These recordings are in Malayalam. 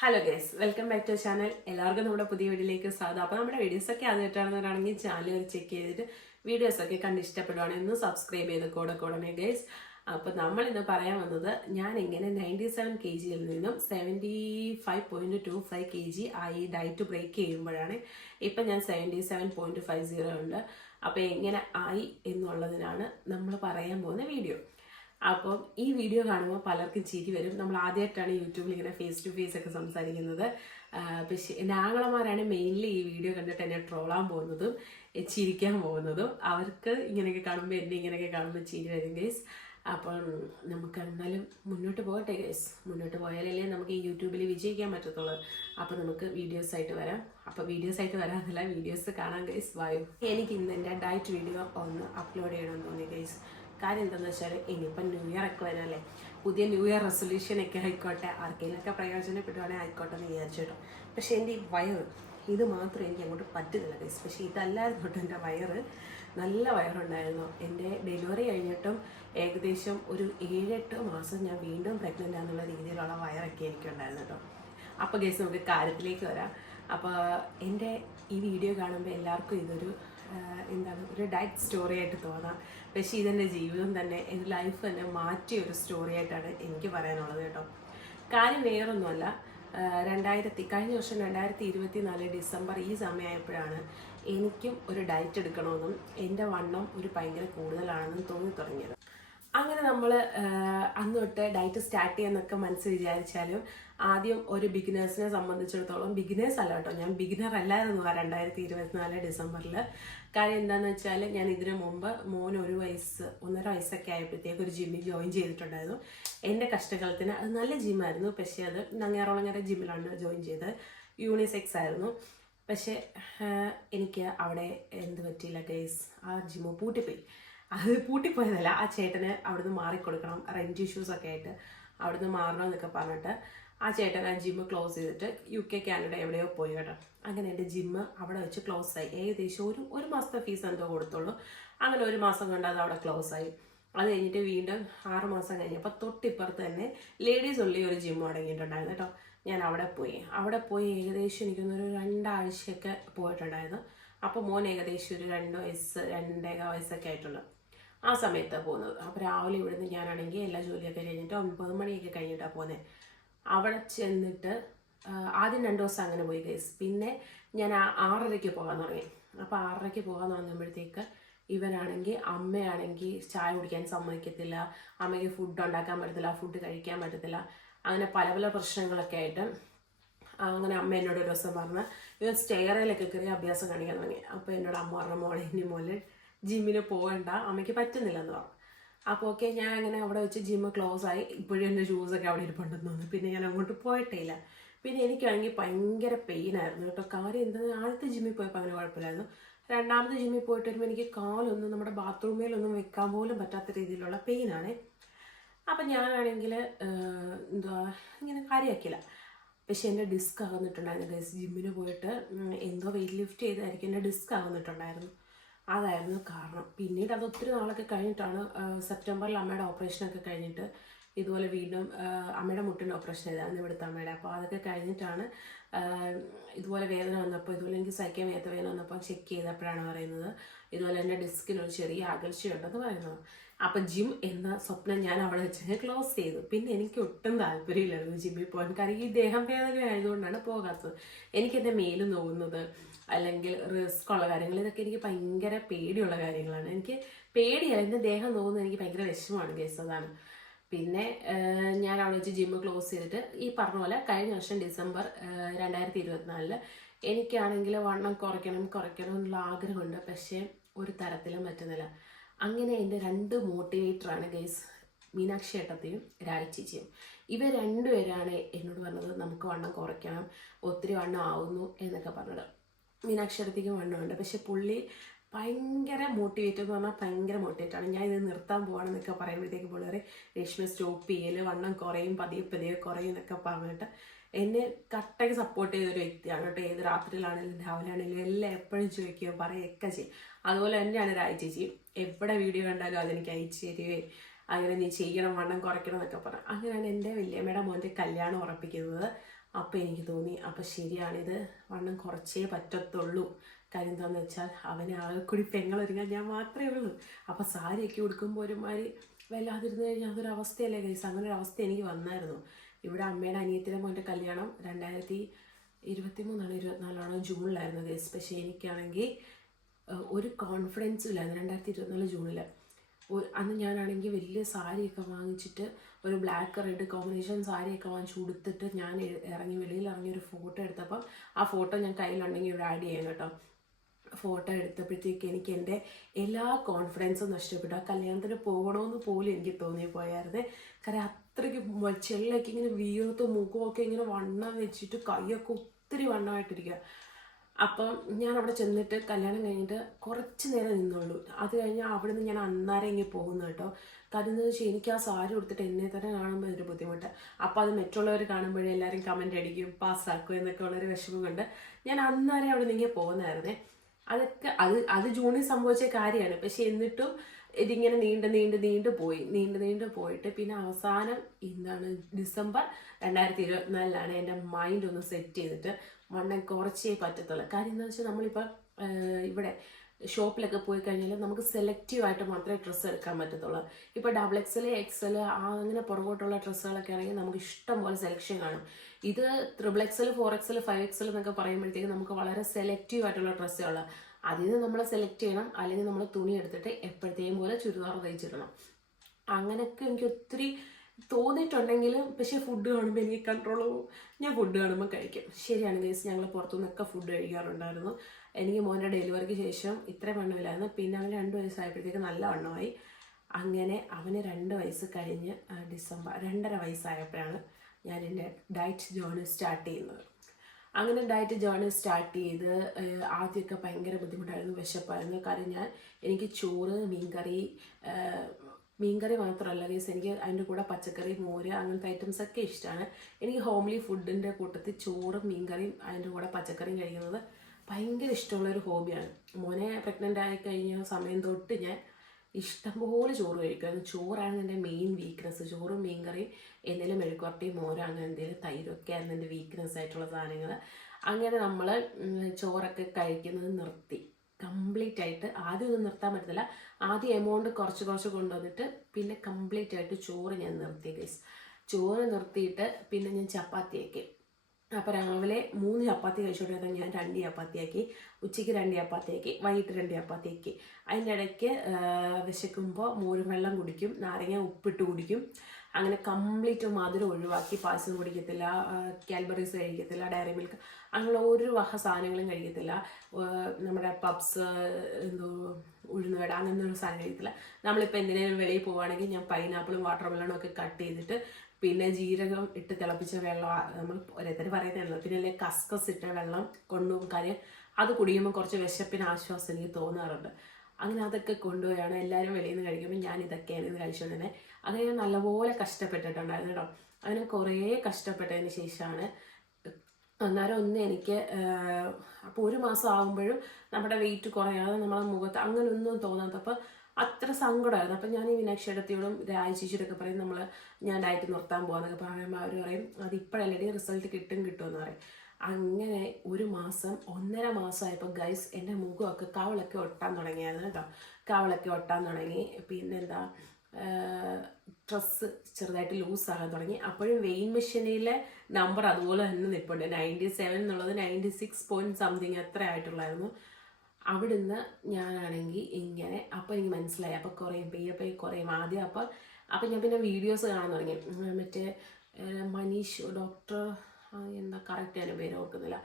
Hello guys, welcome back to channel. എല്ലാവർക്കും നമ്മുടെ പുതിയ വീഡിയോയിലേക്ക് സ്വാഗതം. അപ്പോൾ നമ്മുടെ വീഡിയോസൊക്കെ ആദ്യമായിട്ടാണെന്നവരാണെങ്കിൽ ചാനൽ ചെക്ക് ചെയ്തിട്ട് വീഡിയോസൊക്കെ കണ്ട് ഇഷ്ടപ്പെടുവാണെങ്കിൽ ഒന്ന് സബ്സ്ക്രൈബ് ചെയ്ത് കൂടെ ഗൈസ്. അപ്പോൾ നമ്മൾ ഇന്ന് പറയാൻ വന്നത് ഞാൻ ഇങ്ങനെ 97 kg നിന്നും 75.25 kg ആയി ഡയറ്റ് ബ്രേക്ക് ചെയ്യുമ്പോഴാണ് ഇപ്പം ഞാൻ 77.50 ഉണ്ട്. അപ്പോൾ എങ്ങനെ ആയി എന്നുള്ളതിനാണ് നമ്മൾ പറയാൻ പോകുന്ന വീഡിയോ. അപ്പം ഈ വീഡിയോ കാണുമ്പോൾ പലർക്കും ചിരി വരും. നമ്മൾ ആദ്യമായിട്ടാണ് യൂട്യൂബിൽ ഇങ്ങനെ ഫേസ് ടു ഫേസ് ഒക്കെ സംസാരിക്കുന്നത്. പക്ഷേ എൻ്റെ ആങ്ങളമാരാണ് മെയിൻലി ഈ വീഡിയോ കണ്ടിട്ട് എന്നെ ട്രോളാൻ പോകുന്നതും ചിരിക്കാൻ പോകുന്നതും. അവർക്ക് ഇങ്ങനെയൊക്കെ കാണുമ്പോൾ എന്നെ ഇങ്ങനെയൊക്കെ കാണുമ്പോൾ ചിരി വരും ഗൈസ്. അപ്പം നമുക്ക് എന്നാലും മുന്നോട്ട് പോകട്ടെ ഗൈസ്. മുന്നോട്ട് പോയാലല്ലേ നമുക്ക് ഈ യൂട്യൂബിൽ വിജയിക്കാൻ പറ്റത്തുള്ളൂ. അപ്പോൾ നമുക്ക് വീഡിയോസായിട്ട് വരാം. അപ്പോൾ വീഡിയോസായിട്ട് വരാമെന്നല്ല, വീഡിയോസ് കാണാൻ ഗൈസ് വായു. എനിക്ക് ഇന്ന് എൻ്റെ ഡയറ്റ് വീഡിയോ ഒന്ന് അപ്ലോഡ് ചെയ്യണമെന്ന് തോന്നി ഗൈസ്. കാര്യം എന്താണെന്ന് വെച്ചാൽ ഇനിയിപ്പം ന്യൂ ഇയർ ഒക്കെ വരാമല്ലേ, പുതിയ ന്യൂ ഇയർ റെസൊല്യൂഷനൊക്കെ ആയിക്കോട്ടെ, ആർക്കെങ്കിലൊക്കെ പ്രയോജനപ്പെടുവാണെങ്കിൽ ആയിക്കോട്ടെ എന്ന് വിചാരിച്ചു കേട്ടോ. പക്ഷേ എൻ്റെ ഈ വയറ് ഇത് മാത്രം എനിക്ക് അങ്ങോട്ട് പറ്റുന്നില്ല ഗൈസ്. പക്ഷേ ഇതല്ലായിരുന്നു കേട്ടോ എൻ്റെ വയറ്. നല്ല വയറുണ്ടായിരുന്നു. എൻ്റെ ഡെലിവറി കഴിഞ്ഞിട്ടും ഏകദേശം ഒരു 7-8 മാസം ഞാൻ വീണ്ടും പ്രഗ്നൻ്റ് ആണെന്നുള്ള രീതിയിലുള്ള വയറൊക്കെ എനിക്കുണ്ടായിരുന്നു കേട്ടോ. അപ്പോൾ ഗൈസ് നമുക്ക് കാര്യത്തിലേക്ക് വരാം. അപ്പോൾ എൻ്റെ ഈ വീഡിയോ കാണുമ്പോൾ എല്ലാവർക്കും ഇതൊരു ഒരു ഡയറ്റ് സ്റ്റോറി ആയിട്ട് തോന്നാം. പക്ഷേ ഇതെൻ്റെ ജീവിതം തന്നെ, എൻ്റെ ലൈഫ് തന്നെ മാറ്റിയ ഒരു സ്റ്റോറി ആയിട്ടാണ് എനിക്ക് പറയാനുള്ളത് കേട്ടോ. കാര്യം വേറൊന്നുമല്ല, കഴിഞ്ഞ വർഷം 2024 ഡിസംബർ ഈ സമയമായപ്പോഴാണ് എനിക്കും ഒരു ഡയറ്റ് എടുക്കണമെന്നും എൻ്റെ വണ്ണം ഒരു ഭയങ്കര കൂടുതലാണെന്നും തോന്നി തുടങ്ങിയത്. അങ്ങനെ നമ്മൾ അന്ന് തൊട്ട് ഡയറ്റ് സ്റ്റാർട്ട് ചെയ്യാന്നൊക്കെ മനസ്സ് വിചാരിച്ചാലും ആദ്യം ഒരു ബിഗിനേഴ്സിനെ സംബന്ധിച്ചിടത്തോളം, ബിഗിനേഴ്സ് അല്ല കേട്ടോ, ഞാൻ ബിഗിനർ അല്ലായിരുന്നു 2024 ഡിസംബറിൽ. കാര്യം എന്താണെന്ന് വെച്ചാൽ ഞാൻ ഇതിനു മുമ്പ് മോന് 1.5 വയസ്സൊക്കെ ആയപ്പോഴത്തേക്ക് ഒരു ജിമ്മിൽ ജോയിൻ ചെയ്തിട്ടുണ്ടായിരുന്നു. എൻ്റെ കഷ്ടകാലത്തിന് അത് നല്ല ജിമ്മായിരുന്നു. പക്ഷേ അത് നങ്ങേറോളങ്ങര ജിമ്മിലാണ് ജോയിൻ ചെയ്തത്. യൂണിസെക്സ് ആയിരുന്നു. പക്ഷേ എനിക്ക് അവിടെ എന്ത് പറ്റിയില്ല ഗൈസ്, ആ ജിമ്മ് പൂട്ടിപ്പോയി. അത് പൂട്ടിപ്പോയതല്ല, ആ ചേട്ടന് അവിടുന്ന് മാറിക്കൊടുക്കണം, റെൻറ്റ് ഇഷ്യൂസൊക്കെ ആയിട്ട് അവിടുന്ന് മാറണമെന്നൊക്കെ പറഞ്ഞിട്ട് ആ ചേട്ടൻ ആ ജിമ്മ് ക്ലോസ് ചെയ്തിട്ട് UK കാനഡ എവിടെയോ പോയി കേട്ടോ. അങ്ങനെ എൻ്റെ ജിമ്മ് അവിടെ വെച്ച് ക്ലോസ് ആയി. ഏകദേശം ഒരു മാസത്തെ ഫീസ് എന്തോ കൊടുത്തുള്ളൂ. അങ്ങനെ 1 മാസം കൊണ്ട് അത് അവിടെ ക്ലോസ് ആയി. അത് കഴിഞ്ഞിട്ട് വീണ്ടും 6 മാസം കഴിഞ്ഞപ്പോൾ തൊട്ടിപ്പുറത്ത് തന്നെ ലേഡീസ് ഉള്ള ഒരു ജിമ്മ് തുടങ്ങിയിട്ടുണ്ടായിരുന്നു കേട്ടോ. ഞാൻ അവിടെ പോയി ഏകദേശം എനിക്കൊന്നൊരു 2 ആഴ്ചയൊക്കെ പോയിട്ടുണ്ടായിരുന്നു. അപ്പോൾ മോൻ ഏകദേശം ഒരു 2 വയസ്സ് 2.5 വയസ്സൊക്കെ ആയിട്ടുണ്ട് ആ സമയത്താണ് പോകുന്നത്. അപ്പോൾ രാവിലെ ഇവിടുന്ന് ഞാനാണെങ്കിൽ എല്ലാ ജോലിയൊക്കെ കഴിഞ്ഞിട്ട് 9 മണിയൊക്കെ കഴിഞ്ഞിട്ടാണ് പോകുന്നത്. അവിടെ ചെന്നിട്ട് ആദ്യം 2 ദിവസം അങ്ങനെ പോയി ഗൈസ്. പിന്നെ ഞാൻ 6:30 പോകാൻ തുടങ്ങി. അപ്പോൾ 6:30 പോകാൻ തുടങ്ങുമ്പോഴത്തേക്ക് ഇവരാണെങ്കിൽ, അമ്മയാണെങ്കിൽ ചായ കുടിക്കാൻ സമ്മതിക്കത്തില്ല, അമ്മയ്ക്ക് ഫുഡ് ഉണ്ടാക്കാൻ പറ്റത്തില്ല, ഫുഡ് കഴിക്കാൻ പറ്റത്തില്ല. അങ്ങനെ പല പ്രശ്നങ്ങളൊക്കെ ആയിട്ട് അങ്ങനെ അമ്മ എന്നോട് ഒരു ദിവസം പറഞ്ഞ് ഇവൻ സ്റ്റെയറിലൊക്കെ കയറി അഭ്യാസം കാണിക്കാൻ തുടങ്ങി. അപ്പോൾ എന്നോട് അമ്മ പറഞ്ഞ, മോളെ ഇനി മോലെ ജിമ്മിന് പോകണ്ട, അമ്മയ്ക്ക് പറ്റുന്നില്ലെന്ന് പറഞ്ഞു. അപ്പോൾ ഓക്കെ, ഞാൻ അങ്ങനെ അവിടെ വെച്ച് ജിമ്മ് ക്ലോസ് ആയി. ഇപ്പോഴും എൻ്റെ ഷൂസൊക്കെ അവിടെ ഇരിപ്പുണ്ടെന്ന് തോന്നുന്നു. പിന്നെ ഞാൻ അങ്ങോട്ട് പോയിട്ടേ ഇല്ല. പിന്നെ എനിക്കാണെങ്കിൽ ഭയങ്കര പെയിനായിരുന്നു കേട്ടോ. കാര്യം എന്താ, ആദ്യത്തെ ജിമ്മിൽ പോയപ്പോൾ അങ്ങനെ കുഴപ്പമില്ലായിരുന്നു. രണ്ടാമത്തെ ജിമ്മിൽ പോയിട്ട് വരുമ്പോൾ എനിക്ക് കാലൊന്നും നമ്മുടെ ബാത്റൂമിലൊന്നും വെക്കാൻ പോലും പറ്റാത്ത രീതിയിലുള്ള പെയിനാണ്. അപ്പം ഞാനാണെങ്കിൽ ഇങ്ങനെ കാര്യമാക്കില്ല. പക്ഷേ എൻ്റെ ഡിസ്ക് അകന്നിട്ടുണ്ടായിരുന്നു ഗൈസ്. ജിമ്മിന് പോയിട്ട് എന്തോ വെയിറ്റ് ലിഫ്റ്റ് ചെയ്തായിരിക്കും എൻ്റെ ഡിസ്ക് അകന്നിട്ടുണ്ടായിരുന്നു. അതായിരുന്നു കാരണം. പിന്നീട് അത് ഒത്തിരി നാളൊക്കെ കഴിഞ്ഞിട്ടാണ്, സെപ്റ്റംബറിൽ അമ്മയുടെ ഓപ്പറേഷനൊക്കെ കഴിഞ്ഞിട്ട് ഇതുപോലെ വീണ്ടും അമ്മയുടെ മുട്ടിൻ്റെ ഓപ്പറേഷൻ ചെയ്തായിരുന്നു ഇവിടുത്തെ അമ്മയുടെ. അപ്പോൾ അതൊക്കെ കഴിഞ്ഞിട്ടാണ് ഇതുപോലെ വേദന വന്നപ്പോൾ, ഇതുപോലെ എനിക്ക് സഹിക്കാൻ വയ്യാത്ത വേദന വന്നപ്പോൾ ചെക്ക് ചെയ്തപ്പോഴാണ് പറയുന്നത് ഇതുപോലെ എൻ്റെ ഡിസ്കിനൊരു ചെറിയ അകൽച്ചയുണ്ടെന്ന് പറയുന്നത്. അപ്പം ജിം എന്ന സ്വപ്നം ഞാൻ അവിടെ വെച്ച് ക്ലോസ് ചെയ്തു. പിന്നെ എനിക്ക് ഒട്ടും താല്പര്യമില്ലായിരുന്നു ജിമ്മിൽ പോകാൻ. കാര്യം ഈ ദേഹം വേദന ആയതുകൊണ്ടാണ് പോകാത്തത്. എനിക്കെൻ്റെ മേല് നോവുന്നത് അല്ലെങ്കിൽ റിസ്ക് ഉള്ള കാര്യങ്ങൾ, ഇതൊക്കെ എനിക്ക് ഭയങ്കര പേടിയുള്ള കാര്യങ്ങളാണ്. എനിക്ക് പേടിയല്ല, എൻ്റെ ദേഹം നോവുന്നത് എനിക്ക് ഭയങ്കര വിഷമമാണ് കേസ്. അതാണ്. പിന്നെ ഞാൻ അവിടെ വെച്ച് ജിമ്മ് ക്ലോസ് ചെയ്തിട്ട് ഈ പറഞ്ഞ പോലെ കഴിഞ്ഞ വർഷം ഡിസംബർ 2024 എനിക്കാണെങ്കിൽ വണ്ണം കുറയ്ക്കണം എന്നുള്ള ആഗ്രഹമുണ്ട്. പക്ഷേ ഒരു തരത്തിലും പറ്റുന്നില്ല. അങ്ങനെ എൻ്റെ 2 മോട്ടിവേറ്ററാണ് ഗൈസ്, മീനാക്ഷി ഏട്ടത്തിയും രാജിച്ചിയും. ഇവർ 2 പേരാണ് എന്നോട് പറഞ്ഞത് നമുക്ക് വണ്ണം കുറയ്ക്കണം, ഒത്തിരി വണ്ണം ആവുന്നു എന്നൊക്കെ പറഞ്ഞത്. മീനാക്ഷി ഏട്ടത്തിക്ക് വണ്ണമുണ്ട്, പക്ഷെ പുള്ളി ഭയങ്കര മോട്ടിവേറ്റ് എന്ന് പറഞ്ഞാൽ ഭയങ്കര മോട്ടിവേറ്റാണ്. ഞാൻ ഇത് നിർത്താൻ പോകണമെന്നൊക്കെ പറയുമ്പോഴത്തേക്ക് പുള്ളി പറയും രേഷ്മ സ്റ്റോപ്പ് ചെയ്യല്, വണ്ണം കുറയും, പതിയെ കുറയും എന്നൊക്കെ പറഞ്ഞിട്ട് എന്നെ കട്ടയ്ക്ക് സപ്പോർട്ട് ചെയ്തൊരു വ്യക്തിയാണ് കേട്ടോ. ഏത് രാത്രിയിലാണെങ്കിലും രാവിലെ ആണെങ്കിലും എല്ലാം എപ്പോഴും ചോദിക്കുകയോ പറയുകയൊക്കെ ചെയ്യും. അതുപോലെ തന്നെയാണ് രാജി ചേച്ചി. എവിടെ വീഡിയോ കണ്ടാലും അതെനിക്ക് അയച്ചു തരുവേ, അങ്ങനെ നീ ചെയ്യണം, വണ്ണം കുറയ്ക്കണം എന്നൊക്കെ പറഞ്ഞു. അങ്ങനെയാണ് എൻ്റെ വല്യമ്മയുടെ മോൻ്റെ കല്യാണം ഉറപ്പിക്കുന്നത്. അപ്പോൾ എനിക്ക് തോന്നി അപ്പോൾ ശരിയാണിത്, വണ്ണം കുറച്ചേ പറ്റത്തുള്ളൂ. കാര്യം എന്താണെന്ന് വെച്ചാൽ അവനെ ആകെ കൂടി പെങ്ങളൊരുങ്ങാൻ ഞാൻ മാത്രമേ ഉള്ളൂ. അപ്പോൾ സാരിയൊക്കെ ഉടുക്കുമ്പോൾ ഒരുമാതിരി വല്ലാതിരുന്ന് കഴിഞ്ഞാൽ അതൊരു അവസ്ഥയല്ലേ ഗൈസ്. അങ്ങനെ ഒരു അവസ്ഥ എനിക്ക് വന്നായിരുന്നു. ഇവിടെ അമ്മയുടെ അനിയത്തിൻ്റെ മോൻ്റെ കല്യാണം 2023-24 ജൂണിലായിരുന്നു ഗൈസ്. പക്ഷേ എനിക്കാണെങ്കിൽ ഒരു കോൺഫിഡൻസും ഇല്ലായിരുന്നു 2024 ജൂണിൽ. അന്ന് ഞാനാണെങ്കിൽ വലിയ സാരിയൊക്കെ വാങ്ങിച്ചിട്ട് ഒരു ബ്ലാക്ക് റെഡ് കോമ്പിനേഷൻ സാരിയൊക്കെ വാങ്ങിച്ച് ഉടുത്തിട്ട് ഞാൻ വെളിയിൽ ഇറങ്ങി ഒരു ഫോട്ടോ എടുത്തപ്പം ആ ഫോട്ടോ ഞാൻ കയ്യിലുണ്ടെങ്കിൽ ഇവിടെ ആഡ് ചെയ്യാം കേട്ടോ. ഫോട്ടോ എടുത്തപ്പോഴത്തേക്ക് എനിക്ക് എൻ്റെ എല്ലാ കോൺഫിഡൻസും നഷ്ടപ്പെട്ടു. ആ കല്യാണത്തിന് പോകണമെന്ന് പോലും എനിക്ക് തോന്നിപ്പോയായിരുന്നു. കാരണം അത്രയ്ക്ക് ചെള്ളൊക്കെ ഇങ്ങനെ വീർത്ത് മുഖമൊക്കെ ഇങ്ങനെ വണ്ണം വെച്ചിട്ട് കൈയൊക്കെ ഒത്തിരി വണ്ണമായിട്ടിരിക്കുക. അപ്പം ഞാൻ അവിടെ ചെന്നിട്ട് കല്യാണം കഴിഞ്ഞിട്ട് കുറച്ച് നേരം നിന്നുള്ളൂ. അത് കഴിഞ്ഞാൽ അവിടെ നിന്ന് ഞാൻ അന്നേരം ഇങ്ങനെ പോകുന്നു കേട്ടോ. കാര്യം എന്താണെന്ന് വെച്ചാൽ എനിക്ക് ആ സാരി കൊടുത്തിട്ട് എന്നെ തന്നെ കാണുമ്പോൾ ഒരു ബുദ്ധിമുട്ട്. അപ്പോൾ അത് മറ്റുള്ളവർ കാണുമ്പോഴേ എല്ലാവരും കമൻ്റ് അടിക്കും, പാസ്സാക്കും എന്നൊക്കെ ഉള്ളൊരു വിഷമം കൊണ്ട് ഞാൻ അന്നേരം അവിടെ നിന്ന് പോകുന്നായിരുന്നേ. അതൊക്കെ അത് ജൂണിൽ സംഭവിച്ച കാര്യമാണ്. പക്ഷെ എന്നിട്ടും ഇതിങ്ങനെ നീണ്ടു പോയിട്ട് പിന്നെ അവസാനം ഡിസംബർ 2024 എൻ്റെ മൈൻഡ് ഒന്ന് സെറ്റ് ചെയ്തിട്ട് വണ്ണം കുറച്ചേ പറ്റത്തുള്ളൂ. കാര്യം എന്താണെന്ന് വെച്ചാൽ നമ്മളിപ്പോൾ ഇവിടെ ഷോപ്പിലൊക്കെ പോയി കഴിഞ്ഞാൽ നമുക്ക് സെലക്റ്റീവായിട്ട് മാത്രമേ ഡ്രസ്സ് എടുക്കാൻ പറ്റത്തുള്ളൂ. ഇപ്പോൾ XXL XL അങ്ങനെ പുറകോട്ടുള്ള ഡ്രസ്സുകളൊക്കെ ആണെങ്കിൽ നമുക്ക് ഇഷ്ടം പോലെ സെലക്ഷൻ കാണും. ഇത് XXL 4XL 5XL എന്നൊക്കെ പറയുമ്പോഴത്തേക്ക് നമുക്ക് വളരെ സെലക്റ്റീവായിട്ടുള്ള ഡ്രസ്സുകൾ, അതിൽ നിന്ന് നമ്മൾ സെലക്ട് ചെയ്യണം. അല്ലെങ്കിൽ നമ്മൾ തുണി എടുത്തിട്ട് എപ്പോഴത്തേയും പോലെ ചുരിദാർ തയ്ച്ചിടണം. അങ്ങനെയൊക്കെ എനിക്ക് ഒത്തിരി തോന്നിയിട്ടുണ്ടെങ്കിലും പക്ഷേ ഫുഡ് കാണുമ്പോൾ എനിക്ക് കൺട്രോൾ പോകും. ഞാൻ ഫുഡ് കാണുമ്പോൾ കഴിക്കും. ശരിയാണ് ഗൈസ്, ഞങ്ങൾ പുറത്തുനിന്നൊക്കെ ഫുഡ് കഴിക്കാറുണ്ടായിരുന്നു. എനിക്ക് മോൻ്റെ ഡെലിവറിക്ക് ശേഷം ഇത്ര വണ്ണമില്ലായിരുന്നു. പിന്നെ അവന് 2 വയസ്സായപ്പോഴത്തേക്ക് നല്ല വണ്ണമായി. അങ്ങനെ അവന് 2 വയസ്സ് കഴിഞ്ഞ് ഡിസംബർ 2.5 വയസ്സായപ്പോഴാണ് ഞാൻ എൻ്റെ ഡയറ്റ് ജേർണി സ്റ്റാർട്ട് ചെയ്യുന്നത്. അങ്ങനെ ഡയറ്റ് ജേർണി സ്റ്റാർട്ട് ചെയ്ത് ആദ്യമൊക്കെ ഭയങ്കര ബുദ്ധിമുട്ടായിരുന്നു, വിശപ്പായിരുന്നു. കാര്യം എനിക്ക് ചോറ്, മീൻകറി മാത്രമല്ല ഗൈസ്, എനിക്ക് അതിൻ്റെ കൂടെ പച്ചക്കറി, മോര് അങ്ങനത്തെ ഐറ്റംസൊക്കെ ഇഷ്ടമാണ്. എനിക്ക് ഹോംലി ഫുഡിൻ്റെ കൂട്ടത്തിൽ ചോറും മീൻകറിയും അതിൻ്റെ കൂടെ പച്ചക്കറിയും കഴിക്കുന്നത് ഭയങ്കര ഇഷ്ടമുള്ളൊരു ഹോബിയാണ്. മോനെ പ്രഗ്നൻ്റ് ആയി കഴിഞ്ഞ സമയം തൊട്ട് ഞാൻ ഇഷ്ടംപോലെ ചോറ് കഴിക്കുമായിരുന്നു. ചോറാണ് എൻ്റെ മെയിൻ വീക്ക്നെസ്. ചോറും മീൻകറിയും, എന്തെങ്കിലും മെഴുക്കുവരട്ടിയും മോരോ അങ്ങനെ എന്തെങ്കിലും തൈരൊക്കെ ആയിരുന്നു എൻ്റെ വീക്ക്നെസ് ആയിട്ടുള്ള സാധനങ്ങൾ. അങ്ങനെ നമ്മൾ ചോറൊക്കെ കഴിക്കുന്നത് നിർത്തി കംപ്ലീറ്റ് ആയിട്ട്. ആദ്യം ഒന്നും നിർത്താൻ പറ്റത്തില്ല. ആദ്യം എമൗണ്ട് കുറച്ച് കൊണ്ടുവന്നിട്ട് പിന്നെ കംപ്ലീറ്റ് ആയിട്ട് ചോറ് ഞാൻ നിർത്തി ഗൈസ്. ചോറ് നിർത്തിയിട്ട് പിന്നെ ഞാൻ ചപ്പാത്തിയാക്കി. അപ്പോൾ രാവിലെ 3 ചപ്പാത്തി കഴിച്ചുകൊണ്ടിരുന്നത് ഞാൻ 2 ചപ്പാത്തിയാക്കി, ഉച്ചയ്ക്ക് 2 ചപ്പാത്തിയാക്കി, വൈകിട്ട് 2 ചപ്പാത്തിയാക്കി. അതിൻ്റെ ഇടയ്ക്ക് വിശക്കുമ്പോൾ മോരും വെള്ളം കുടിക്കും, നാരങ്ങ ഉപ്പിട്ട് കുടിക്കും. അങ്ങനെ കംപ്ലീറ്റ് മധുരം ഒഴിവാക്കി. പായസം കുടിക്കത്തില്ല, കാൽബറീസ് കഴിക്കത്തില്ല, ഡയറി മിൽക്ക് അങ്ങനെയുള്ള ഒരു വക സാധനങ്ങളും കഴിക്കത്തില്ല. നമ്മുടെ പപ്സ്, ഉഴുന്നുവട അങ്ങനത്തെ ഒരു സാധനം കഴിക്കത്തില്ല. നമ്മളിപ്പോൾ എന്തിനേലും വെളിയിൽ പോവുകയാണെങ്കിൽ ഞാൻ പൈനാപ്പിളും വാട്ടർ മെലണും ഒക്കെ കട്ട് ചെയ്തിട്ട് പിന്നെ ജീരകം ഇട്ട് തിളപ്പിച്ച വെള്ളം, നമ്മൾ ഓരോരുത്തർ പറയുന്നതല്ലോ, പിന്നെ അല്ലെങ്കിൽ കസ്കസ് ഇട്ട വെള്ളം കൊണ്ടുപോകും. കാര്യം അത് കുടിക്കുമ്പോൾ കുറച്ച് വിശപ്പിന് ആശ്വാസം എനിക്ക് തോന്നാറുണ്ട്. അങ്ങനെ അതൊക്കെ കൊണ്ടുപോയാണ് എല്ലാവരും വെളിയിൽ നിന്ന് കഴിക്കുമ്പോൾ ഞാൻ ഇതൊക്കെയാണ് ഇത് കഴിച്ചുകൊണ്ടിരുന്നത്. അങ്ങനെ ഞാൻ നല്ലപോലെ കഷ്ടപ്പെട്ടിട്ടുണ്ടായിരുന്നു കേട്ടോ. അങ്ങനെ കുറേ കഷ്ടപ്പെട്ടതിന് ശേഷമാണ് അന്നേരം എനിക്ക് അപ്പോൾ 1 മാസം ആകുമ്പോഴും നമ്മുടെ വെയിറ്റ് കുറയാതെ നമ്മളെ മുഖത്ത് അങ്ങനെ ഒന്നും തോന്നാത്തപ്പോൾ അത്ര സങ്കടമായിരുന്നു. അപ്പം ഞാൻ ഈ മീനാക്ഷി ചേട്ടത്തിയോടും രാജേച്ചിയോടൊക്കെ പറയും ഞാൻ ഡയറ്റ് നിർത്താൻ പോകാന്നൊക്കെ പറയുമ്പോൾ അവർ പറയും അതിപ്പോഴല്ലേ റിസൾട്ട് കിട്ടുമെന്ന് പറയും. അങ്ങനെ 1 മാസം 1.5 മാസമായപ്പോൾ ഗൈസ് എൻ്റെ മുഖമൊക്കെ കവളൊക്കെ ഒട്ടാൻ തുടങ്ങിയായിരുന്നു കേട്ടോ. കവളൊക്കെ ഒട്ടാൻ തുടങ്ങി. പിന്നെന്താ, ഡ്രസ്സ് ചെറുതായിട്ട് ലൂസാകാൻ തുടങ്ങി. അപ്പോഴും വെയിൻ മെഷീനിലെ നമ്പർ അതുപോലെ തന്നെ നിൽപ്പുണ്ട്. 97 എന്നുള്ളത് 96 പോയിന്റ് സംതിങ് എത്ര ആയിട്ടുള്ളായിരുന്നു. അവിടുന്ന് ഞാനാണെങ്കിൽ ഇങ്ങനെ, അപ്പോൾ എനിക്ക് മനസ്സിലായി അപ്പോൾ കുറയും ആദ്യം. അപ്പം ഞാൻ പിന്നെ വീഡിയോസ് കാണാൻ തുടങ്ങി. മറ്റേ മനീഷ് ഡോക്ടർ എന്താ കറക്റ്റ് അതിൻ്റെ പേര് ഓർക്കുന്നില്ല,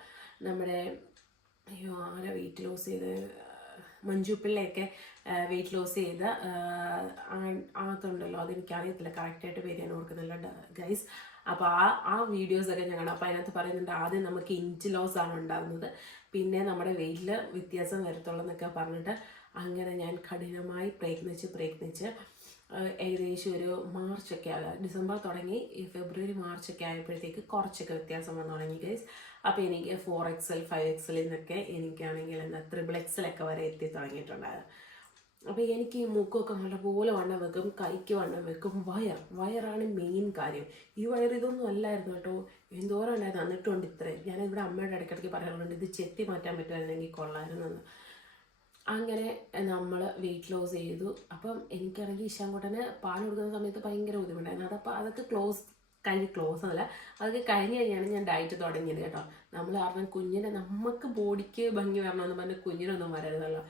നമ്മുടെ ആരാ വെയിറ്റ് ലോസ് ചെയ്ത്, മഞ്ജു പിള്ളയൊക്കെ വെയിറ്റ് ലോസ് ചെയ്ത് അതുണ്ടല്ലോ, അതെനിക്കറിയത്തില്ല കറക്റ്റായിട്ട് പേര് ഞാൻ ഓർക്കുന്നില്ല ഗൈസ്. അപ്പോൾ ആ വീഡിയോസൊക്കെ ഞാൻ കാണാം. അപ്പോൾ അതിനകത്ത് പറയുന്നുണ്ട് ആദ്യം നമുക്ക് ഇഞ്ച് ലോസ് ആണ് ഉണ്ടാകുന്നത്, പിന്നെ നമ്മുടെ വെയിറ്റിൽ വ്യത്യാസം വരത്തുള്ളൂ എന്നൊക്കെ പറഞ്ഞിട്ട് അങ്ങനെ ഞാൻ കഠിനമായി പ്രയത്നിച്ച് ഏകദേശം ഒരു മാർച്ചൊക്കെ ഡിസംബർ തുടങ്ങി ഫെബ്രുവരി മാർച്ചൊക്കെ ആയപ്പോഴത്തേക്ക് കുറച്ചൊക്കെ വ്യത്യാസം വന്നു തുടങ്ങി ഗൈസ്. അപ്പോൾ എനിക്ക് 4XL 5XL എന്നൊക്കെ എനിക്കാണെങ്കിൽ XXL ഒക്കെ വരെ എത്തി തുടങ്ങിയിട്ടുണ്ടായിരുന്നു. അപ്പോൾ എനിക്ക് ഈ മൂക്കൊക്കെ നല്ലപോലെ വണ്ണം വെക്കും, കൈക്ക് വണ്ണം വെക്കും, വയറാണ് മെയിൻ കാര്യം. ഈ ഇതൊന്നും അല്ലായിരുന്നു കേട്ടോ, എന്തോരം ഉണ്ടായിരുന്നു, തന്നിട്ടുണ്ട് ഇത്രയും. ഞാനിവിടെ അമ്മയുടെ ഇടയ്ക്കിടയ്ക്ക് പറയാറുണ്ട് ഇത് ചെത്തി മാറ്റാൻ പറ്റുമായിരുന്നെങ്കിൽ കൊള്ളായിരുന്നെന്ന്. അങ്ങനെ നമ്മൾ വെയിറ്റ് ലോസ് ചെയ്തു. അപ്പം എനിക്കാണെങ്കിൽ ഇശാൻകുട്ടന് പാൽ കൊടുക്കുന്ന സമയത്ത് ഭയങ്കര ബുദ്ധിമുട്ടായിരുന്നു. അതപ്പോൾ അതൊക്കെ ക്ലോസ് അല്ല, അതൊക്കെ കഴിഞ്ഞ് കഴിഞ്ഞാണ് ഞാൻ ഡയറ്റ് തുടങ്ങിയത് കേട്ടോ. നമ്മൾ കാരണം കുഞ്ഞിനെ നമുക്ക് ബോഡിക്ക് ഭംഗി വരണമെന്ന് പറഞ്ഞ് കുഞ്ഞിനൊന്നും വരരുതല്ലോ.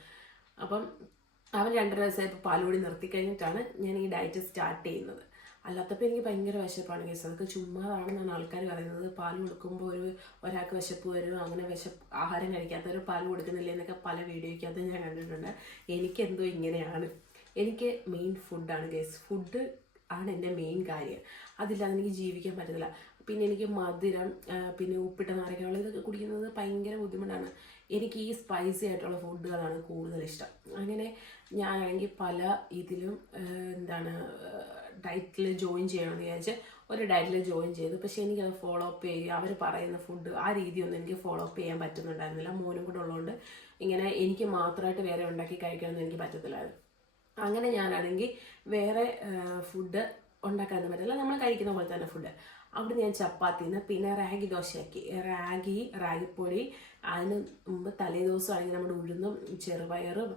അപ്പം അവൻ 2.5 വയസ്സായപ്പോൾ പാലുകൂടി നിർത്തി കഴിഞ്ഞിട്ടാണ് ഞാൻ ഈ ഡയറ്റ് സ്റ്റാർട്ട് ചെയ്യുന്നത്. അല്ലാത്തപ്പോൾ എനിക്ക് ഭയങ്കര വിശപ്പാണ് കേസ്. അതൊക്കെ ചുമ്മാതാണെന്നാണ് ആൾക്കാർ പറയുന്നത്. പാൽ കൊടുക്കുമ്പോൾ ഒരാൾക്ക് വിശപ്പ് വരും, അങ്ങനെ ആഹാരം കഴിക്കാത്തവർ പാൽ കൊടുക്കുന്നില്ല എന്നൊക്കെ പല വീഡിയോയ്ക്കകത്ത് ഞാൻ കണ്ടിട്ടുണ്ട്. എനിക്കെന്തോ ഇങ്ങനെയാണ്. എനിക്ക് മെയിൻ ഫുഡാണ് കേസ്. ഫുഡ് ആണ് എൻ്റെ മെയിൻ കാര്യം. അതില്ലാതെ എനിക്ക് ജീവിക്കാൻ പറ്റത്തില്ല. പിന്നെ എനിക്ക് മധുരം, പിന്നെ ഉപ്പിട്ട നാരങ്ങ ഇതൊക്കെ കുടിക്കുന്നത് ഭയങ്കര ബുദ്ധിമുട്ടാണ്. എനിക്ക് ഈ സ്പൈസി ആയിട്ടുള്ള ഫുഡുകളാണ് കൂടുതൽ ഇഷ്ടം. അങ്ങനെ ഞാനാണെങ്കിൽ പല ഇതിലും ഡയറ്റിൽ ജോയിൻ ചെയ്യണമെന്ന് വിചാരിച്ച് ഒരു ഡയറ്റിൽ ജോയിൻ ചെയ്തു. പക്ഷേ എനിക്കത് ഫോളോ അപ്പ് ചെയ്യുക, അവർ പറയുന്ന ഫുഡ് ആ രീതിയൊന്നും എനിക്ക് ഫോളോ അപ്പ് ചെയ്യാൻ പറ്റുന്നുണ്ടായിരുന്നില്ല. മോനും കൂടെ ഉള്ളതുകൊണ്ട് ഇങ്ങനെ എനിക്ക് മാത്രമായിട്ട് വേറെ ഉണ്ടാക്കി കഴിക്കാനൊന്നും എനിക്ക് പറ്റത്തില്ലായിരുന്നു. അങ്ങനെ ഞാനാണെങ്കിൽ വേറെ ഫുഡ് ഉണ്ടാക്കാനൊന്നും പറ്റില്ല, നമ്മൾ കഴിക്കുന്ന പോലെ തന്നെ ഫുഡ്. അവിടെ ഞാൻ ചപ്പാത്തിന്ന് പിന്നെ റാഗി ദോശയാക്കി. റാഗിപ്പൊടി അതിന് മുമ്പ് തലേ ദിവസമാണെങ്കിൽ നമ്മുടെ ഉഴുന്നും ചെറുപയറും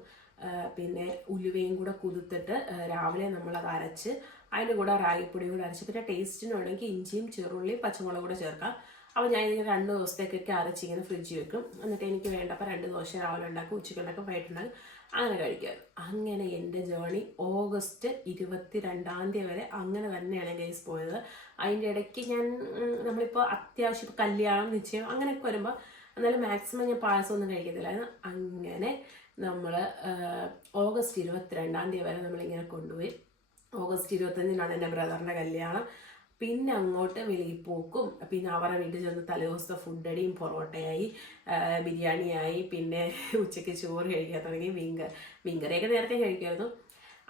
പിന്നെ ഉലുവയും കൂടെ കുതിർത്തിട്ട് രാവിലെ നമ്മളത് അരച്ച് അതിൻ്റെ കൂടെ റാഗിപ്പൊടിയും കൂടെ അരച്ച്, പിന്നെ ടേസ്റ്റിന് വേണമെങ്കിൽ ഇഞ്ചിയും ചെറുള്ളിയും പച്ചമുളകും കൂടെ ചേർക്കാം. അപ്പോൾ ഞാൻ ഇതിങ്ങനെ 2 ദിവസത്തേക്കൊക്കെ അരച്ചിങ്ങനെ ഫ്രിഡ്ജിൽ വെക്കും. എന്നിട്ട് എനിക്ക് വേണ്ടപ്പോൾ 2 ദോശ രാവിലെ ഉണ്ടാക്കും, ഉച്ചയ്ക്ക് ഉണ്ടാക്കും, വൈകിട്ടുണ്ടാക്കും, അങ്ങനെ കഴിക്കുക. അങ്ങനെ എൻ്റെ ജേണി ഓഗസ്റ്റ് 22 വരെ അങ്ങനെ തന്നെയാണ് ഗൈസ് പോയത്. അതിൻ്റെ ഇടയ്ക്ക് നമ്മളിപ്പോൾ അത്യാവശ്യം ഇപ്പോൾ കല്യാണം, നിശ്ചയം അങ്ങനെയൊക്കെ വരുമ്പോൾ എന്നാലും മാക്സിമം ഞാൻ പായസമൊന്നും കഴിക്കത്തില്ലായിരുന്നു. അങ്ങനെ നമ്മൾ ഓഗസ്റ്റ് 22 വരെ നമ്മളിങ്ങനെ കൊണ്ടുപോയി. ഓഗസ്റ്റ് 25 എൻ്റെ ബ്രദറിൻ്റെ കല്യാണം. പിന്നെ അങ്ങോട്ട് വെളിയിൽ പോക്കും, പിന്നെ അവരുടെ വീട്ടിൽ ചെന്ന് തലേദിവസത്തെ ഫുഡടിയും, പൊറോട്ടയായി, ബിരിയാണിയായി, പിന്നെ ഉച്ചയ്ക്ക് ചോറ് കഴിക്കാൻ തുടങ്ങി. മീൻകറിയൊക്കെ നേരത്തെ കഴിക്കുമായിരുന്നു.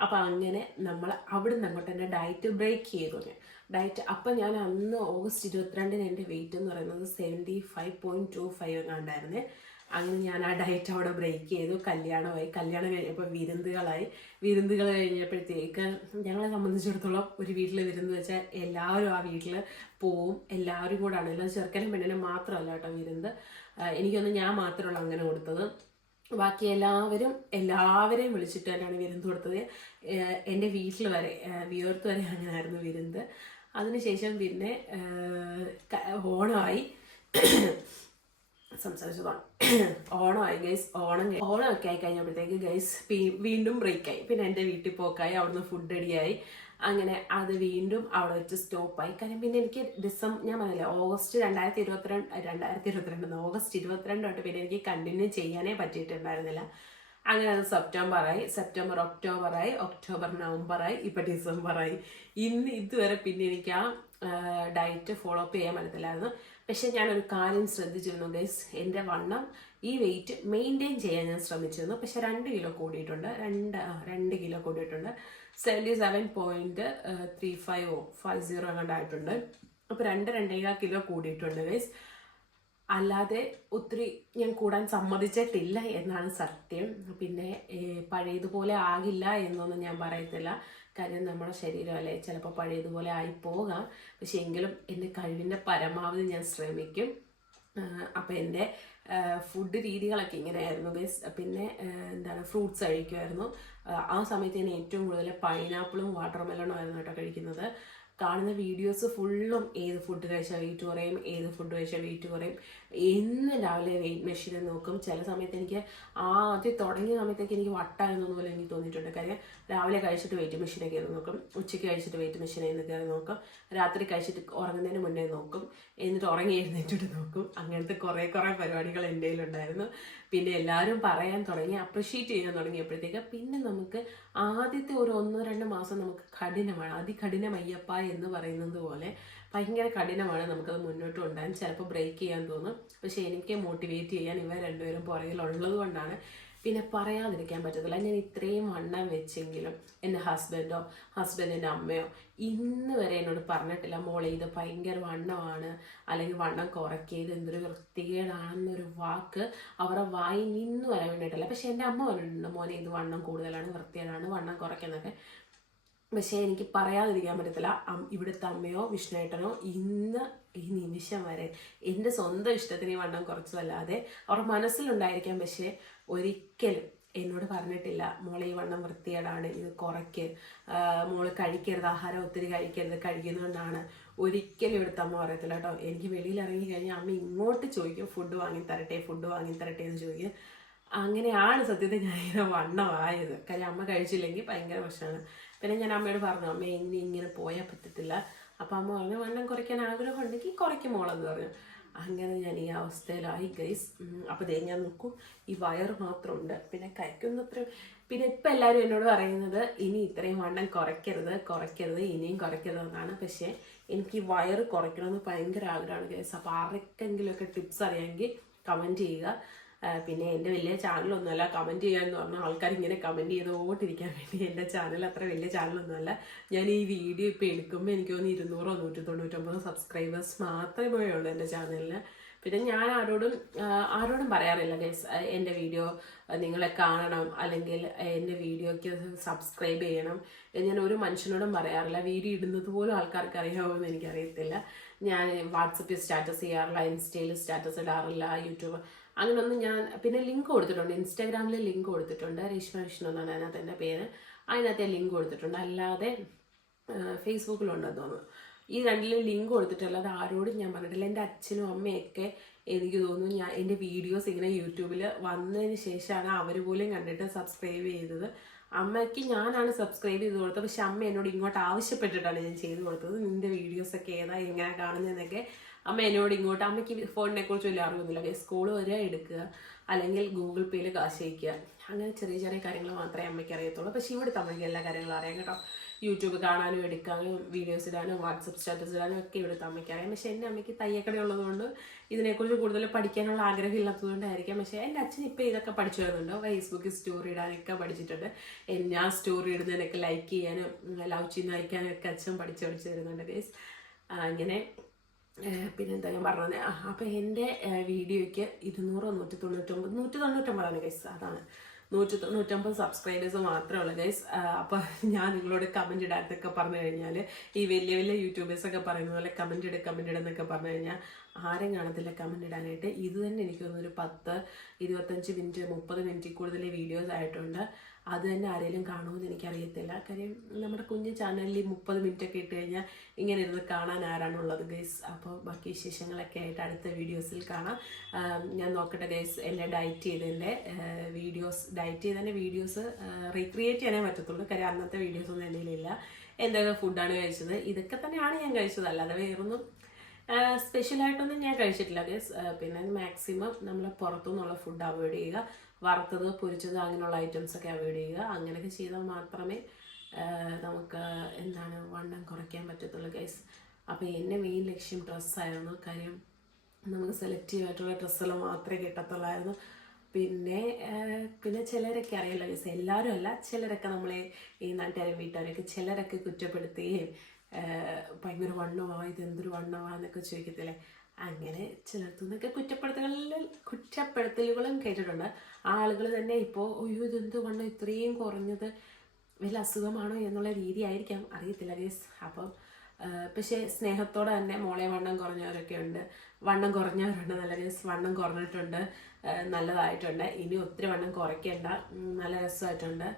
അപ്പോൾ അങ്ങനെ നമ്മൾ അവിടുന്ന് അങ്ങോട്ട് തന്നെ ഡയറ്റ് ബ്രേക്ക് ചെയ്തു. അപ്പം ഞാൻ അന്ന് ഓഗസ്റ്റ് 22 എൻ്റെ വെയിറ്റ് എന്ന് പറയുന്നത് 75.25 എങ്ങാണ്ടായിരുന്നേ. അങ്ങനെ ഞാൻ ആ ഡയറ്റ് അവിടെ ബ്രേക്ക് ചെയ്തു. കല്യാണം കഴിഞ്ഞപ്പോൾ വിരുന്നുകൾ കഴിഞ്ഞപ്പോഴത്തേക്ക് ഞങ്ങളെ സംബന്ധിച്ചിടത്തോളം ഒരു വീട്ടിൽ വിരുന്ന് വെച്ചാൽ എല്ലാവരും ആ വീട്ടിൽ പോവും. എല്ലാവരും കൂടാണ്, എല്ലാം ചെറുക്കനും പെണ്ണിനും മാത്രമല്ല കേട്ടോ വിരുന്ന്. എനിക്കൊന്ന് ഞാൻ മാത്രമുള്ള അങ്ങനെ കൊടുത്തത്. ബാക്കി എല്ലാവരെയും വിളിച്ചിട്ട് തന്നെയാണ് വിരുന്ന് കൊടുത്തത്. എൻ്റെ വീട്ടിൽ വരെ വിയർത്ത് വരെ അങ്ങനെയായിരുന്നു വിരുന്ന്. അതിനുശേഷം പിന്നെ ഓണമായി ഓണമായി ഗൈസ്. ഓണമൊക്കെ ആയി കഴിഞ്ഞപ്പോഴത്തേക്ക് ഗൈസ് വീണ്ടും ബ്രേക്കായി. പിന്നെ എൻ്റെ വീട്ടിൽ പോക്കായി, അവിടുന്ന് ഫുഡ് റെഡിയായി. അങ്ങനെ അത് വീണ്ടും അവിടെ വെച്ച് സ്റ്റോപ്പായി. കാര്യം പിന്നെ എനിക്ക് ഞാൻ പറഞ്ഞില്ലേ ഓഗസ്റ്റ് 2022 ഓഗസ്റ്റ് 22 തൊട്ട് പിന്നെ എനിക്ക് കണ്ടിന്യൂ ചെയ്യാനേ പറ്റിയിട്ടുണ്ടായിരുന്നില്ല. അങ്ങനെ അത് സെപ്റ്റംബർ ഒക്ടോബർ നവംബറായി, ഇപ്പം ഡിസംബറായി. ഇതുവരെ പിന്നെ എനിക്ക് ആ ഡയറ്റ് ഫോളോ അപ്പ് ചെയ്യാൻ പറ്റത്തില്ലായിരുന്നു. പക്ഷെ ഞാനൊരു കാര്യം ശ്രദ്ധിച്ചിരുന്നു ഗൈസ്, എൻ്റെ വണ്ണം ഈ വെയിറ്റ് മെയിൻറ്റെയിൻ ചെയ്യാൻ ഞാൻ ശ്രമിച്ചിരുന്നു. പക്ഷെ 2 കിലോ കൂടിയിട്ടുണ്ട്. 2 കിലോ കൂടിയിട്ടുണ്ട്. 77.3550 അങ്ങോട്ടായിട്ടുണ്ട്. അപ്പോൾ 2-2.5 കിലോ കൂടിയിട്ടുണ്ട് ഗൈസ്. അല്ലാതെ ഒത്തിരി ഞാൻ കൂടാൻ സമ്മതിച്ചിട്ടില്ല എന്നാണ് സത്യം. പിന്നെ പഴയതുപോലെ ആകില്ല എന്നൊന്നും ഞാൻ പറയത്തില്ല. കാര്യം നമ്മുടെ ശരീരമല്ലേ, ചിലപ്പോൾ പഴയതുപോലെ ആയിപ്പോകാം. പക്ഷെ എങ്കിലും എൻ്റെ കഴിവിൻ്റെ പരമാവധി ഞാൻ ശ്രമിക്കും. അപ്പോൾ എൻ്റെ ഫുഡ് രീതികളൊക്കെ ഇങ്ങനെയായിരുന്നു ഗൈസ്. പിന്നെ ഫ്രൂട്ട്സ് കഴിക്കുമായിരുന്നു. ആ സമയത്ത് ഞാൻ ഏറ്റവും കൂടുതൽ പൈനാപ്പിളും വാട്ടർമെലണും ആയിരുന്നു കേട്ടോ കഴിക്കുന്നത്. കാണുന്ന വീഡിയോസ് ഫുള്ളും ഏത് ഫുഡ് കഴിച്ചാൽ വെയിറ്റ് കുറയും, എന്ന് രാവിലെ വെയിറ്റ് മെഷീനിൽ നോക്കും. ചില സമയത്ത് എനിക്ക് ആദ്യം തുടങ്ങിയ സമയത്തേക്ക് എനിക്ക് വട്ടായെന്നൊന്നും പോലെ എനിക്ക് തോന്നിയിട്ടുണ്ട്. കാര്യം രാവിലെ കഴിച്ചിട്ട് വെയിറ്റ് മെഷീനെ കയറി നോക്കും, ഉച്ചയ്ക്ക് കഴിച്ചിട്ട് വെയിറ്റ് മെഷീനെ കയറി നോക്കും, രാത്രി കഴിച്ചിട്ട് ഉറങ്ങുന്നതിന് മുന്നേ നോക്കും, എന്നിട്ട് ഉറങ്ങി എഴുന്നേറ്റിട്ട് നോക്കും. അങ്ങനത്തെ കുറേ പരിപാടികൾ എൻ്റെ കയ്യിലുണ്ടായിരുന്നു. പിന്നെ എല്ലാവരും പറയാൻ തുടങ്ങി, അപ്രിഷ്യേറ്റ് ചെയ്യാൻ തുടങ്ങിയപ്പോഴത്തേക്ക് പിന്നെ നമുക്ക് ആദ്യത്തെ ഒരു 1-2 മാസം നമുക്ക് കഠിനമാണ്. അതികഠിനമയ്യപ്പ എന്ന് പറയുന്നത് പോലെ ഭയങ്കര കഠിനമാണ്. നമുക്കത് മുന്നോട്ട് കൊണ്ടുപോകാൻ ചിലപ്പോൾ ബ്രേക്ക് ചെയ്യാൻ തോന്നും. പക്ഷെ എനിക്ക് മോട്ടിവേറ്റ് ചെയ്യാൻ ഇവർ രണ്ടുപേരും പുറകിലുള്ളത് കൊണ്ടാണ് പിന്നെ പറയാതിരിക്കാൻ പറ്റത്തില്ല, ഞാൻ ഇത്രയും വണ്ണം വെച്ചെങ്കിലും എൻ്റെ ഹസ്ബൻഡിൻ്റെ അമ്മയോ ഇന്ന് വരെ എന്നോട് പറഞ്ഞിട്ടില്ല മോളെ ഇത് ഭയങ്കര വണ്ണമാണ് അല്ലെങ്കിൽ വണ്ണം കുറയ്ക്കുക, ഇത് എന്തൊരു വൃത്തികേടാണെന്നൊരു വാക്ക് അവരുടെ വായി നിന്ന് വരാൻ വേണ്ടിയിട്ടില്ല. പക്ഷെ എൻ്റെ അമ്മ പറഞ്ഞിട്ടുണ്ട് മോനെ ഇത് വണ്ണം കൂടുതലാണ്, വൃത്തികേടാണ്, വണ്ണം കുറയ്ക്കുന്നതൊക്കെ. പക്ഷേ എനിക്ക് പറയാതിരിക്കാൻ പറ്റത്തില്ല, ഇവിടുത്തെ അമ്മയോ വിഷ്ണുവേട്ടനോ ഇന്ന് ഈ നിമിഷം വരെ എൻ്റെ സ്വന്തം ഇഷ്ടത്തിന് ഈ വണ്ണം കുറച്ചതല്ലാതെ അവർ മനസ്സിലുണ്ടായിരിക്കാം, പക്ഷേ ഒരിക്കലും എന്നോട് പറഞ്ഞിട്ടില്ല മോളെ ഈ വണ്ണം വൃത്തികേടാണ്, ഇത് കുറയ്ക്ക്, മോള് കഴിക്കരുത്, ആഹാരം ഒത്തിരി കഴിക്കരുത്, കഴിക്കുന്നതുകൊണ്ടാണ്. ഒരിക്കലും ഇവിടുത്തെ അമ്മ പറയത്തില്ല കേട്ടോ. എനിക്ക് വെളിയിൽ ഇറങ്ങി കഴിഞ്ഞാൽ അമ്മ ഇങ്ങോട്ട് ചോദിക്കും ഫുഡ് വാങ്ങിത്തരട്ടെ എന്ന് ചോദിക്കും. അങ്ങനെയാണ് സത്യത്തിൽ ഞാനിങ്ങനെ വണ്ണമായത്. കാര്യം അമ്മ കഴിച്ചില്ലെങ്കിൽ ഭയങ്കര പ്രശ്നമാണ്. പിന്നെ ഞാൻ അമ്മയോട് പറഞ്ഞു അമ്മ ഇങ്ങനെ പോയാൽ പറ്റത്തില്ല. അപ്പം അമ്മ പറഞ്ഞു വണ്ണം കുറയ്ക്കാൻ ആഗ്രഹം ഉണ്ടെങ്കിൽ കുറയ്ക്കും മോളെന്ന് പറഞ്ഞു. അങ്ങനെ ഞാൻ ഈ അവസ്ഥയിലായി ഗൈസ്. അപ്പോൾ ഞാൻ നോക്കൂ ഈ വയറ് മാത്രമുണ്ട്, പിന്നെ കഴിക്കുന്നത്ര. പിന്നെ ഇപ്പം എല്ലാവരും എന്നോട് പറയുന്നത് ഇനി ഇത്രയും വണ്ണം കുറയ്ക്കരുത് ഇനിയും കുറയ്ക്കരുതെന്നാണ്. പക്ഷേ എനിക്ക് ഈ വയറ് കുറയ്ക്കണമെന്ന് ഭയങ്കര ആഗ്രഹമാണ് ഗൈസ്. അപ്പോൾ ആർക്കെങ്കിലുമൊക്കെ ടിപ്സ് അറിയാമെങ്കിൽ കമൻറ്റ് ചെയ്യുക. പിന്നെ എൻ്റെ വലിയ ചാനലൊന്നുമല്ല, കമൻറ്റ് ചെയ്യാമെന്ന് പറഞ്ഞാൽ ആൾക്കാർ ഇങ്ങനെ കമൻറ്റ് ചെയ്തോണ്ടിരിക്കാൻ വേണ്ടി. എൻ്റെ ചാനൽ അത്ര വലിയ ചാനലൊന്നുമല്ല. ഞാൻ ഈ വീഡിയോ ഇപ്പോൾ എടുക്കുമ്പോൾ എനിക്ക് തോന്നുന്നു 200-199 സബ്സ്ക്രൈബേഴ്സ് മാത്രമേ ഉള്ളൂ എൻ്റെ ചാനലിന്. പിന്നെ ഞാൻ ആരോടും പറയാറില്ല ഗൈസ് എൻ്റെ വീഡിയോ നിങ്ങളെ കാണണം അല്ലെങ്കിൽ എൻ്റെ വീഡിയോയ്ക്ക് സബ്സ്ക്രൈബ് ചെയ്യണം. ഞാൻ ഒരു മനുഷ്യനോടും പറയാറില്ല. വീഡിയോ ഇടുന്നത് പോലും ആൾക്കാർക്ക് അറിയാമോയെന്ന് എനിക്കറിയത്തില്ല. ഞാൻ വാട്സപ്പിൽ സ്റ്റാറ്റസ് ചെയ്യാറില്ല, ഇൻസ്റ്റയിൽ സ്റ്റാറ്റസ് ഇടാറില്ല, യൂട്യൂബ് അങ്ങനെയൊന്നും. ഞാൻ പിന്നെ ലിങ്ക് കൊടുത്തിട്ടുണ്ട്, ഇൻസ്റ്റാഗ്രാമിൽ ലിങ്ക് കൊടുത്തിട്ടുണ്ട്, രേഷ്മ വിഷ്ണു എന്നാണ് അതിനകത്ത് എൻ്റെ പേര്. അതിനകത്ത് ലിങ്ക് കൊടുത്തിട്ടുണ്ട്. അല്ലാതെ ഫേസ്ബുക്കിലുണ്ടെന്ന് തോന്നുന്നു. ഈ രണ്ടിലും ലിങ്ക് കൊടുത്തിട്ടല്ലാതെ ആരോടും ഞാൻ പറഞ്ഞിട്ടില്ല. എൻ്റെ അച്ഛനും അമ്മയൊക്കെ എനിക്ക് തോന്നുന്നു എൻ്റെ വീഡിയോസ് ഇങ്ങനെ യൂട്യൂബിൽ വന്നതിന് ശേഷമാണ് അവർ പോലും കണ്ടിട്ട് സബ്സ്ക്രൈബ് ചെയ്തത്. അമ്മയ്ക്ക് ഞാനാണ് സബ്സ്ക്രൈബ് ചെയ്ത് കൊടുത്തത്, പക്ഷെ അമ്മ എന്നോട് ഇങ്ങോട്ട് ആവശ്യപ്പെട്ടിട്ടാണ് ഞാൻ ചെയ്ത് കൊടുത്തത്. നിൻ്റെ വീഡിയോസൊക്കെ എങ്ങനെ കാണുന്നതെന്നൊക്കെ അമ്മ എന്നോട് ഇങ്ങോട്ട്. അമ്മയ്ക്ക് ഫോണിനെ കുറിച്ച് വലിയ അറിവൊന്നുമില്ല. സ്കൂൾ വരെ എടുക്കുക അല്ലെങ്കിൽ ഗൂഗിൾ പേയിൽ കാശ് അയക്കുക, അങ്ങനെ ചെറിയ ചെറിയ കാര്യങ്ങൾ മാത്രമേ അമ്മയ്ക്ക് അറിയത്തുള്ളൂ. പക്ഷേ ഇവിടുത്തെ അമ്മയ്ക്ക് എല്ലാ കാര്യങ്ങളും അറിയാം കേട്ടോ. യൂട്യൂബ് കാണാനും എടുക്കാനും വീഡിയോസ് ഇടാനും വാട്സപ്പ് സ്റ്റാറ്റസ് ഇടാനും ഒക്കെ ഇവിടുത്തെ അമ്മയ്ക്ക് അറിയാം. പക്ഷേ എൻ്റെ അമ്മയ്ക്ക് തയ്യക്കട ഉള്ളതുകൊണ്ട് ഇതിനെക്കുറിച്ച് കൂടുതൽ പഠിക്കാനുള്ള ആഗ്രഹം ഇല്ലാത്തതുകൊണ്ടായിരിക്കാം. പക്ഷേ എൻ്റെ അച്ഛൻ ഇപ്പോൾ ഇതൊക്കെ പഠിച്ചു വരുന്നുണ്ട്. ഫേസ്ബുക്കിൽ സ്റ്റോറി ഇടാനൊക്കെ പഠിച്ചിട്ടുണ്ട്. ഞാൻ സ്റ്റോറി ഇടുന്നതിനൊക്കെ ലൈക്ക് ചെയ്യാനും ലവ് ചെയ്യുന്ന അയക്കാനും ഒക്കെ അച്ഛൻ പഠിച്ചു തരുന്നുണ്ട് ഗൈസ്. അങ്ങനെ പിന്നെന്താ ഞാൻ പറഞ്ഞത്, അപ്പോൾ എൻ്റെ വീഡിയോയ്ക്ക് 199 ഗൈസ്. അതാണ് 199 സബ്സ്ക്രൈബേഴ്സ് മാത്രമേ ഉള്ളൂ ഗൈസ്. അപ്പോൾ ഞാൻ നിങ്ങളോട് കമൻറ്റ് ഇടാത്തൊക്കെ പറഞ്ഞു കഴിഞ്ഞാൽ ഈ വലിയ യൂട്യൂബേഴ്സൊക്കെ പറയുന്ന പോലെ കമൻറ്റ് ഇടുന്നൊക്കെ പറഞ്ഞു കഴിഞ്ഞാൽ ആരും കാണത്തില്ല കമൻറ്റ് ഇടാനായിട്ട്. ഇത് തന്നെ എനിക്ക് തോന്നുന്നു 10-25 മിനിറ്റ് 30 മിനിറ്റിൽ കൂടുതൽ വീഡിയോസ് ആയിട്ടുണ്ട്. അത് തന്നെ ആരെങ്കിലും കാണുമെന്ന് എനിക്കറിയത്തില്ല. കാര്യം നമ്മുടെ കുഞ്ഞു ചാനലിൽ 30 മിനിറ്റൊക്കെ ഇട്ട് കഴിഞ്ഞാൽ ഇങ്ങനെ ഇരുന്ന് കാണാൻ ആരാണുള്ളത് ഗൈസ്. അപ്പോൾ ബാക്കി വിശേഷങ്ങളൊക്കെ ആയിട്ട് അടുത്ത വീഡിയോസിൽ കാണാം. ഞാൻ നോക്കട്ടെ ഗൈസ് എൻ്റെ ഡയറ്റ് ചെയ്തതിൻ്റെ വീഡിയോസ് റീക്രിയേറ്റ് ചെയ്യാനേ പറ്റത്തുള്ളൂ. കാര്യം അന്നത്തെ വീഡിയോസൊന്നും എൻ്റെ കയ്യിലില്ല. എന്തൊക്കെ ഫുഡാണ് കഴിച്ചത് ഇതൊക്കെ തന്നെയാണ് ഞാൻ കഴിച്ചത്, അല്ലാതെ വേറൊന്നും സ്പെഷ്യലായിട്ടൊന്നും ഞാൻ കഴിച്ചിട്ടില്ല ഗൈസ്. പിന്നെ മാക്സിമം നമ്മൾ പുറത്തുനിന്നുള്ള ഫുഡ് അവോയ്ഡ് ചെയ്യുക. വറുത്തത് പൊരിച്ചത് അങ്ങനെയുള്ള ഐറ്റംസൊക്കെ അവോയ്ഡ് ചെയ്യുക. അങ്ങനെയൊക്കെ ചെയ്താൽ മാത്രമേ നമുക്ക് വണ്ണം കുറയ്ക്കാൻ പറ്റത്തുള്ളൂ ഗൈസ്. അപ്പോൾ എൻ്റെ മെയിൻ ലക്ഷ്യം ഡ്രസ്സായിരുന്നു. കാര്യം നമുക്ക് സെലക്റ്റീവായിട്ടുള്ള ഡ്രസ്സുകൾ മാത്രമേ കിട്ടത്തുള്ളായിരുന്നു. പിന്നെ ചിലരൊക്കെ അറിയില്ല ഗൈസ്, എല്ലാവരും അല്ല, ചിലരൊക്കെ നമ്മളെ ഈ നാട്ടുകാരും വീട്ടുകാരൊക്കെ ചിലരൊക്കെ കുറ്റപ്പെടുത്തുകയും ഭയങ്കര വണ്ണമാണ്, ഇതെന്തൊരു വണ്ണമാണെന്നൊക്കെ ചോദിക്കത്തില്ലേ. അങ്ങനെ ചിലർക്ക് നിന്നൊക്കെ കുറ്റപ്പെടുത്തലുകളും കേട്ടിട്ടുണ്ട്. ആളുകൾ തന്നെ ഇപ്പോൾ അയ്യോ ഇതെന്ത് വണ്ണം ഇത്രയും കുറഞ്ഞത്, വല്ല അസുഖമാണോ എന്നുള്ള രീതി ആയിരിക്കാം, അറിയത്തില്ല ഗൈസ്. അപ്പം പക്ഷേ സ്നേഹത്തോടെ തന്നെ മോളെ വണ്ണം കുറഞ്ഞവരൊക്കെ ഉണ്ട്, നല്ല ഗൈസ്. വണ്ണം കുറഞ്ഞിട്ടുണ്ട്, നല്ലതായിട്ടുണ്ട്, ഇനി ഒത്തിരി വണ്ണം കുറയ്ക്കേണ്ട, നല്ല രസമായിട്ടുണ്ട്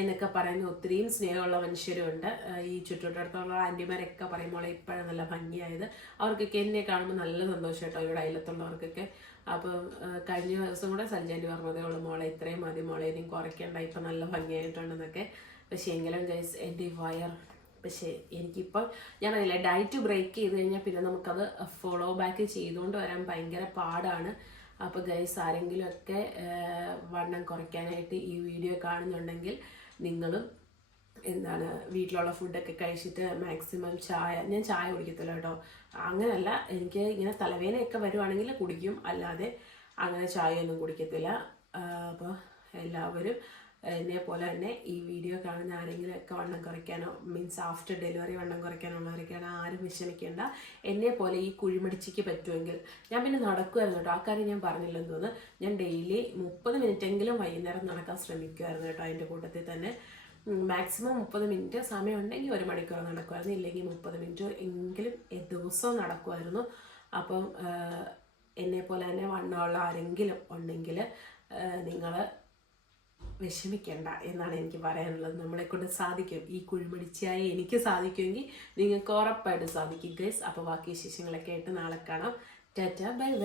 എന്നൊക്കെ പറയുന്ന ഒത്തിരിയും സ്നേഹമുള്ള മനുഷ്യരും ഉണ്ട്. ഈ ചുറ്റുവട്ടത്തുള്ള ആൻറ്റിമാരൊക്കെ പറയുമ്പോൾ ഇപ്പോഴാണ് നല്ല ഭംഗിയായത്. അവർക്കൊക്കെ എന്നെ കാണുമ്പോൾ നല്ല സന്തോഷം കേട്ടോ, ഇവിടെ അയലത്തുള്ളവർക്കൊക്കെ. അപ്പം കഴിഞ്ഞ ദിവസം കൂടെ സഞ്ജയ് പറഞ്ഞതേ ഉള്ളൂ മോളെ ഇത്രയും മതി, മോളെ ഇനിയും കുറയ്ക്കേണ്ട, ഇപ്പം നല്ല ഭംഗിയായിട്ടുണ്ടെന്നൊക്കെ. പക്ഷേ എങ്കിലും ഗൈസ് എൻ്റെ വയർ, പക്ഷേ എനിക്കിപ്പോൾ ഞാനതിലെ ഡയറ്റ് ബ്രേക്ക് ചെയ്ത് കഴിഞ്ഞാൽ പിന്നെ നമുക്കത് ഫോളോ ബാക്ക് ചെയ്തുകൊണ്ട് വരാൻ ഭയങ്കര പാടാണ്. അപ്പോൾ ഗൈസ് ആരെങ്കിലുമൊക്കെ വണ്ണം കുറയ്ക്കാനായിട്ട് ഈ വീഡിയോ കാണുന്നുണ്ടെങ്കിൽ നിങ്ങളും വീട്ടിലുള്ള ഫുഡൊക്കെ കഴിച്ചിട്ട് മാക്സിമം ഞാൻ ചായ കുടിക്കത്തില്ല കേട്ടോ. അങ്ങനെയല്ല, എനിക്ക് ഇങ്ങനെ തലവേദനയൊക്കെ വരുവാണെങ്കിൽ കുടിക്കും, അല്ലാതെ അങ്ങനെ ചായ ഒന്നും കുടിക്കത്തില്ല. അപ്പോൾ എല്ലാവരും എന്നെ പോലെ തന്നെ ഈ വീഡിയോ കാണുന്ന ആരെങ്കിലുമൊക്കെ വണ്ണം കുറയ്ക്കാനോ മീൻസ് ആഫ്റ്റർ ഡെലിവറി വണ്ണം കുറയ്ക്കാനുള്ളവരൊക്കെയാണ് ആരും വിഷമിക്കേണ്ട. എന്നെ പോലെ ഈ കുഴിമടിച്ചിക്ക് പറ്റുമെങ്കിൽ ഞാൻ പിന്നെ നടക്കുമായിരുന്നു കേട്ടോ. ആ കാര്യം ഞാൻ പറഞ്ഞില്ലെന്ന് തോന്നുന്നു. ഞാൻ ഡെയിലി 30 മിനിറ്റെങ്കിലും വൈകുന്നേരം നടക്കാൻ ശ്രമിക്കുമായിരുന്നു കേട്ടോ. അതിൻ്റെ കൂട്ടത്തിൽ തന്നെ മാക്സിമം 30 മിനിറ്റ് സമയം ഉണ്ടെങ്കിൽ 1 മണിക്കൂർ നടക്കുമായിരുന്നു, ഇല്ലെങ്കിൽ 30 മിനിറ്റ് എങ്കിലും ദിവസവും നടക്കുമായിരുന്നു. അപ്പം എന്നെ പോലെ തന്നെ വണ്ണമുള്ള ആരെങ്കിലും ഉണ്ടെങ്കിൽ നിങ്ങൾ വിഷമിക്കേണ്ട എന്നാണ് എനിക്ക് പറയാനുള്ളത്. നമ്മളെക്കൊണ്ട് സാധിക്കും. ഈ കുഴിമടിച്ചായി എനിക്ക് സാധിക്കുമെങ്കിൽ നിങ്ങൾക്ക് ഉറപ്പായിട്ട് സാധിക്കും ഗൈസ്. അപ്പോൾ ബാക്കി വിശേഷങ്ങളൊക്കെ ആയിട്ട് നാളെ കാണാം. Tata, bye bye.